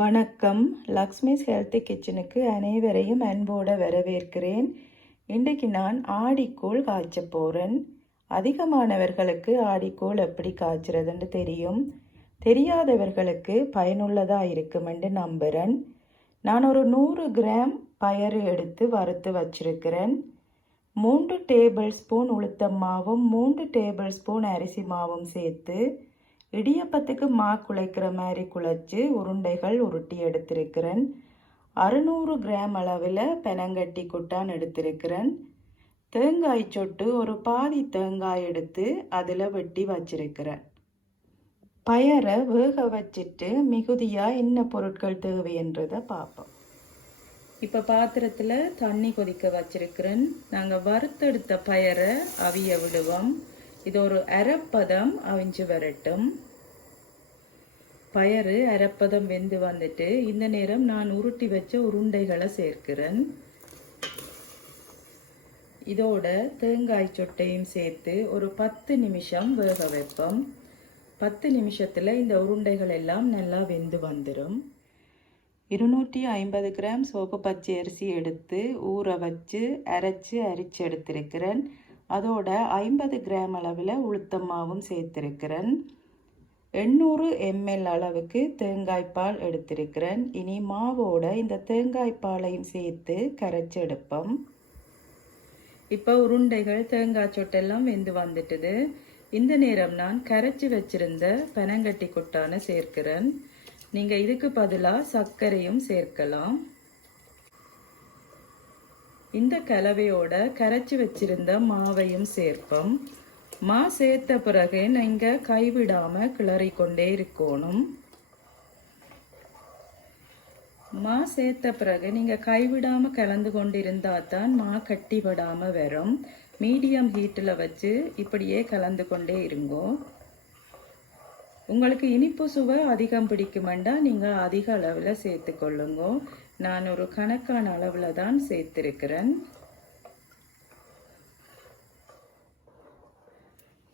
வணக்கம். லக்ஷ்மிஸ் ஹெல்த்தி கிச்சனுக்கு அனைவரையும் அன்போடு வரவேற்கிறேன். இன்றைக்கு நான் ஆடிக்கூழ் காய்ச்ச போகிறேன். அதிகமானவர்களுக்கு ஆடிக்கூழ் எப்படி காய்ச்சறதுன்னு தெரியும். தெரியாதவர்களுக்கு பயனுள்ளதாக இருக்குமென்று நம்புகிறேன். நான் ஒரு 100 கிராம் பயறு எடுத்து வறுத்து வச்சிருக்கிறேன். 3 டேபிள் ஸ்பூன் உளுத்தம் மாவும் 3 டேபிள் ஸ்பூன் அரிசி மாவும் சேர்த்து இடியப்பத்துக்கு மா குழைக்கிற மாதிரி குழைச்சி உருண்டைகள் உருட்டி எடுத்திருக்கிறேன். 600 கிராம் அளவில் பெனங்கட்டி குட்டான் எடுத்திருக்கிறேன். தேங்காய் சொட்டு ஒரு பாதி தேங்காய் எடுத்து அதில் வெட்டி வச்சிருக்கிறேன். பயரை வேக வச்சுட்டு மிகுதியாக என்ன பொருட்கள் தேவைன்றதை பார்ப்போம். இப்போ பாத்திரத்தில் தண்ணி கொதிக்க வச்சிருக்கிறேன். நாங்கள் வறுத்தெடுத்த பயரை அவிய விடுவோம். இது ஒரு அரைப்பதம் அவிஞ்சு வரட்டும். பயறு அரைப்பதம் வெந்து வந்துட்டு இந்த நேரம் நான் உருட்டி வச்ச உருண்டைகளை சேர்க்கிறேன். இதோட தேங்காய் சொட்டையும் சேர்த்து ஒரு 10 நிமிஷம் வேக வைப்போம். 10 நிமிஷத்தில் இந்த உருண்டைகள் எல்லாம் நல்லா வெந்து வந்துடும். 250 கிராம் சோப்பு பச்சை அரிசி எடுத்து ஊற வச்சு அரிச்சு எடுத்திருக்கிறேன். அதோட 50 கிராம் அளவில் உளுத்தம் மாவும் சேர்த்திருக்கிறேன். 800 ml அளவுக்கு தேங்காய்ப்பால் எடுத்திருக்கிறேன். இனி மாவோட இந்த தேங்காய்ப்பாலையும் சேர்த்து கரைச்சி எடுப்போம். இப்போ உருண்டைகள் தேங்காய் சொட்டெல்லாம் வெந்து வந்துட்டுது. இந்த நேரம் நான் கரைச்சி வச்சிருந்த பனங்கட்டி குட்டான சேர்க்கிறேன். நீங்கள் இதுக்கு பதிலாக சர்க்கரையும் சேர்க்கலாம். இந்த கலவையோட கரைச்சி வச்சிருந்த மாவையும் சேர்ப்போம். மா சேர்த்த பிறகு நீங்கள் கைவிடாமல் கிளறிக்கொண்டே இருக்கணும். மா சேர்த்த பிறகு நீங்கள் கைவிடாமல் கலந்து கொண்டிருந்தால் தான் மா கட்டிப்படாமல் வரும். மீடியம் ஹீட்டில் வச்சு இப்படியே கலந்து கொண்டே இருங்கோ. உங்களுக்கு இனிப்பு சுவை அதிகம் பிடிக்குமெண்டா நீங்கள் அதிக அளவில் சேர்த்துக்கொள்ளுங்க. நான் ஒரு கணக்கான அளவில் தான் சேர்த்திருக்கிறேன்.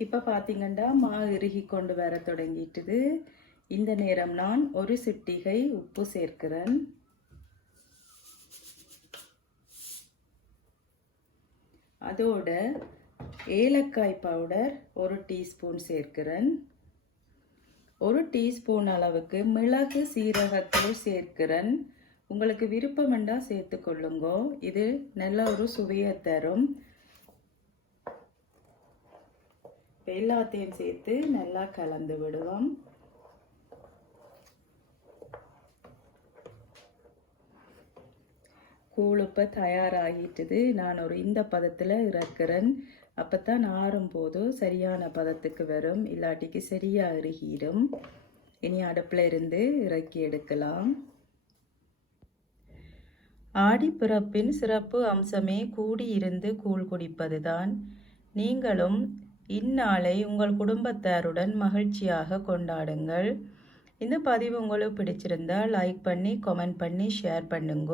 இப்போ பார்த்தீங்கன்னா மா இறுகி கொண்டு வர தொடங்கிட்டுது. இந்த நேரம் நான் ஒரு சிட்டிகை உப்பு சேர்க்கிறேன். அதோட ஏலக்காய் பவுடர் 1 டீஸ்பூன் சேர்க்கிறேன். 1 டீஸ்பூன் அளவுக்கு மிளகு சீரகத்தூள் சேர்க்கிறேன். உங்களுக்கு விருப்பம் வேண்டாம் சேர்த்துக்கொள்ளுங்க. இது நல்ல ஒரு சுவையை தரும். எல்லாத்தையும் சேர்த்து நல்லா கலந்து விடுவோம். கூழ் இப்போ தயாராகிட்டுது. நான் ஒரு இந்த பதத்தில் இறக்குறேன். அப்போ தான் ஆறும் போது சரியான பதத்துக்கு வரும். இல்லாட்டிக்கு சரியாக இறுகிடும். இனி அடுப்பில் இருந்து இறக்கி எடுக்கலாம். ஆடிப்பிறப்பின் சிறப்பு அம்சமே கூடியிருந்து கூழ் குடிப்பதுதான். நீங்களும் இந்நாளை உங்கள் குடும்பத்தாருடன் மகிழ்ச்சியாக கொண்டாடுங்கள். இந்த பதிவு உங்களுக்கு பிடிச்சிருந்தால் லைக் பண்ணி கமெண்ட் பண்ணி ஷேர் பண்ணுங்க.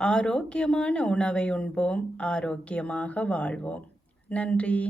ஆரோக்கியமான உணவை உண்போம், ஆரோக்கியமாக வாழ்வோம். நன்றி.